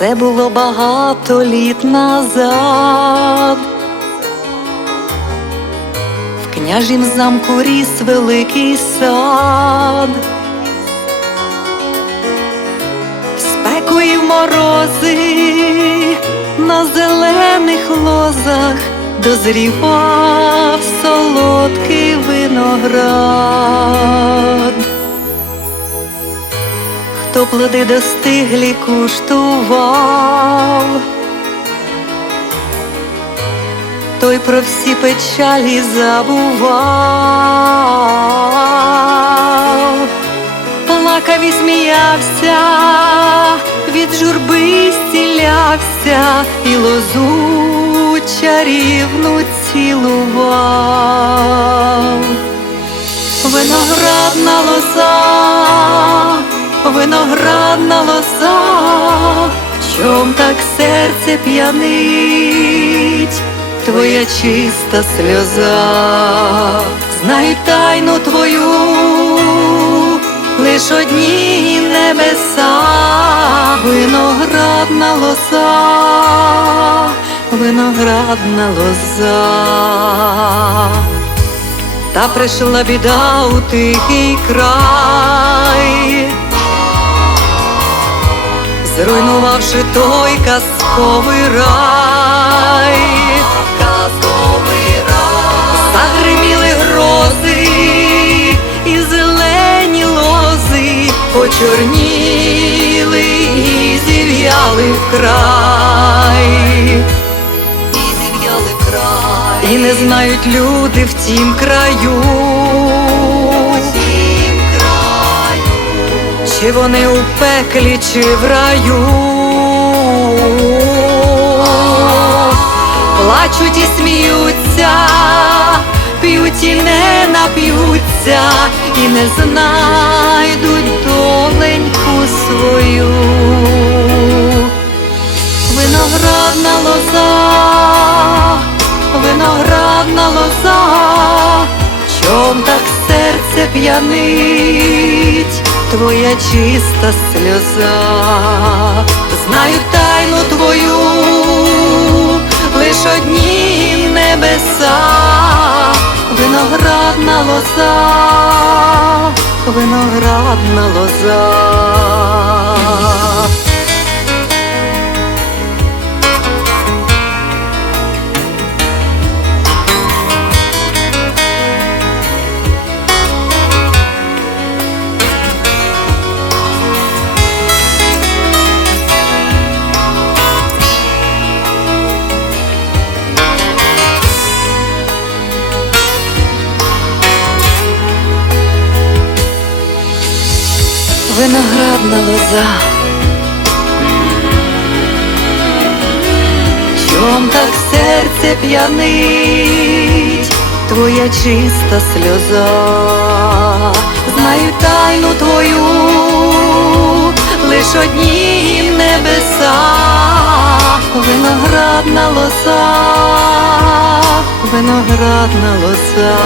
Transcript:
Це було багато літ назад. В княжім замку ріс великий сад. В спеку і в морози на зелених лозах дозрівав солодкий виноград. Хто плоди достиглі куштував, той про всі печалі забував, плакав і сміявся, від журби стілявся і лозу чарівну цілував. Виноградна лоза, виноградна лоза, чом так серце п'янить, твоя чиста сльоза, знаю тайну твою, лиш одні небеса, виноградна лоза, виноградна лоза. Та прийшла біда у тихий край, зруйнувавши той казковий рай, казковий рай, загриміли грози і зелені лози. Почорніли і зів'яли вкрай. І зів'яли край, і не знають люди в тім краю, вони у пеклі, чи в раю. Плачуть і сміються, п'ють і не нап'ються, і не знайдуть доленьку свою виноградна лоза, виноградна лоза, чом так серце п'янить, твоя чиста сльоза, знаю тайну твою, лиш одні небеса, виноградна лоза, виноградна лоза. Виноградна лоза. Чом так серце п'янить, твоя чиста сльоза, знаю тайну твою, лиш одні небеса, виноградна лоза, виноградна лоза.